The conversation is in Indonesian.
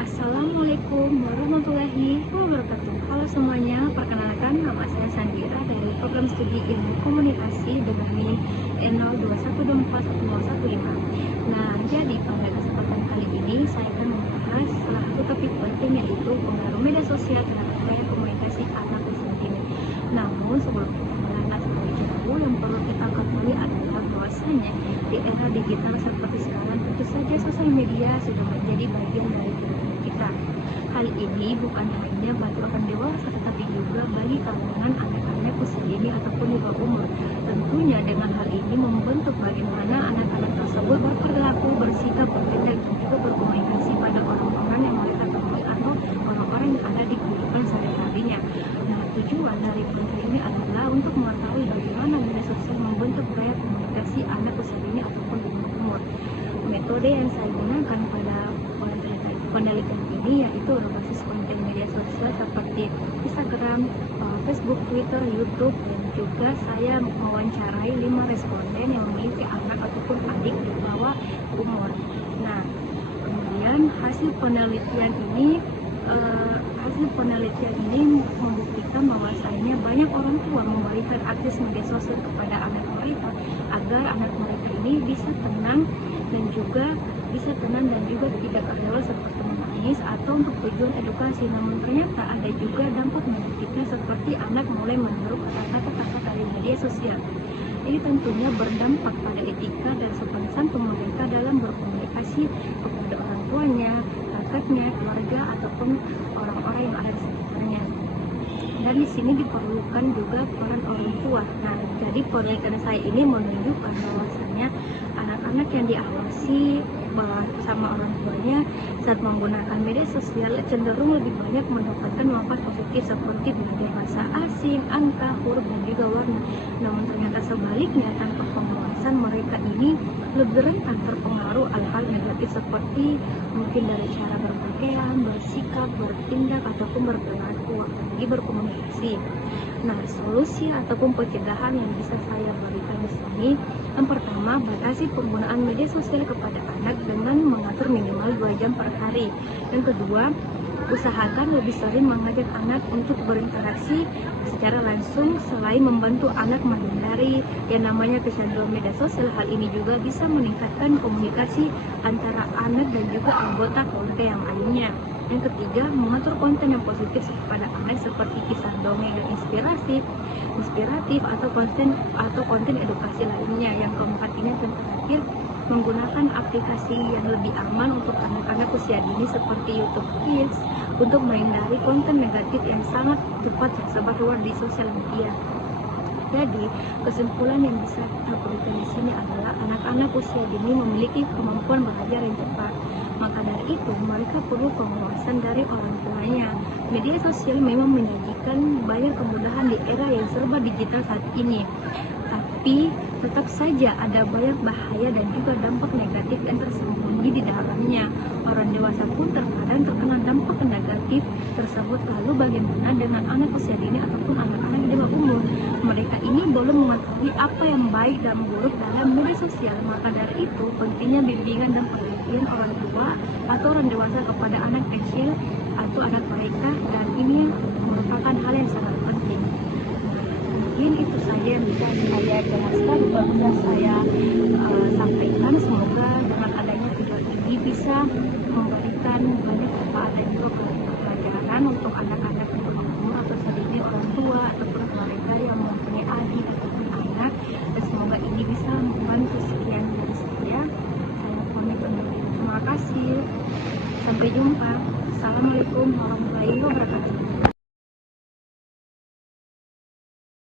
Assalamualaikum warahmatullahi wabarakatuh. Halo semuanya, perkenalkan nama saya Sandira dari program studi ilmu komunikasi dengan NIM N02124115. Nah, jadi pada kesempatan kali ini saya akan membahas salah satu topik penting, yaitu pengaruh media sosial terhadap gaya komunikasi anak usia dini. Namun sebelum kita membahas lebih jauh, yang perlu kita ketahui adalah bahwasanya di era digital seperti sekarang, tentu saja sosial media sudah menjadi bagian dari kehidupan kita. Hal ini bukan hanya bagi orang dewasa, tetapi juga bagi kalangan anak-anak usia dini ataupun di bawah umur. Tentunya dengan hal ini membentuk bagaimana anak-anak tersebut berperilaku, bersikap, bertindak, dan juga berkomunikasi pada orang-orang yang mereka temui atau orang-orang yang ada di kehidupan sehari-harinya. Nah, tujuan dari program ini adalah untuk mengetahui bagaimana media sosial membentuk gaya komunikasi anak usia dini ataupun di bawah umur. Metode yang saya gunakan pada penelitian ini yaitu berbasis konten media sosial seperti Instagram, Facebook, Twitter, YouTube, dan juga saya mewawancarai 5 responden yang memiliki anak ataupun adik di bawah umur. Nah, kemudian hasil penelitian ini membuktikan bahwasanya banyak orang tua memberikan akses media sosial kepada anak mereka agar anak mereka ini bisa tenang dan juga tidak terlalu seperti menangis atau untuk tujuan edukasi. Namun ternyata ada juga dampak negatifnya seperti anak mulai meniru kata-kata dari media sosial. Ini tentunya berdampak pada etika dan sopan santun mereka dalam berkomunikasi kepada orang tuanya, kakaknya, keluarga, ataupun orang-orang yang ada di sekitarnya. Dan di sini diperlukan juga peran orang tua. Nah, jadi penelitian saya ini menunjukkan bahwasanya anak-anak yang diawasi sama orang tuanya saat menggunakan media sosial cenderung lebih banyak mendapatkan manfaat positif seperti belajar bahasa asing, angka, huruf, dan juga warna. Namun ternyata sebaliknya, tanpa pengawasan mereka ini lebih rentan terpengaruh hal-hal negatif seperti mungkin dari cara berpakaian, bersikap, bertindak, ataupun berperilaku, apalagi berkomunikasi. Nah, solusi ataupun pencegahan yang bisa saya berikan di sini, yang pertama, batasi penggunaan media sosial kepada anak dengan mengatur minimal 2 jam per hari. Yang kedua, usahakan lebih sering mengajak anak untuk berinteraksi secara langsung. Selain membantu anak menghindari yang namanya kecanduan media sosial, hal ini juga bisa meningkatkan komunikasi antara anak dan juga anggota keluarga yang lainnya. Yang ketiga, mengatur konten yang positif kepada anak seperti kisah dongeng yang inspiratif atau konten edukasi lainnya. Yang keempat ini terakhir, menggunakan aplikasi yang lebih aman untuk anak-anak usia dini seperti YouTube Kids untuk menghindari konten negatif yang sangat cepat tersebar luas di sosial media. Jadi, kesimpulan yang bisa kita berikan di sini adalah anak-anak usia dini memiliki kemampuan belajar yang cepat. Maka dari itu, mereka perlu pengawasan dari orang tuanya. Media sosial memang menyajikan banyak kemudahan di era yang serba digital saat ini. Tapi tetap saja ada banyak bahaya dan juga dampak negatif yang tersembunyi di dalamnya. Orang dewasa pun terkadang terkena dampak negatif tersebut. Lalu bagaimana dengan anak usia dini ataupun anak-anak di bawah umur? Mereka ini belum mengetahui apa yang baik dan buruk dalam media sosial. Maka dari itu pentingnya bimbingan dan pengertian orang tua atau orang dewasa kepada anak kecil atau anak mereka, dan ini merupakan hal yang sangat penting. Mungkin itu saja yang bisa saya jelaskan, bisa saya sampaikan. Semoga dengan adanya video ini bisa memberikan banyak manfaat dan juga pelajaran untuk anak-anak di bawah umur atau sedini orang tua ataupun mereka yang mempunyai adik ataupun anak. Dan semoga ini bisa membantu. Sekian dari saya pamit undur diri. Terima kasih. Sampai jumpa. Assalamualaikum warahmatullahi wabarakatuh.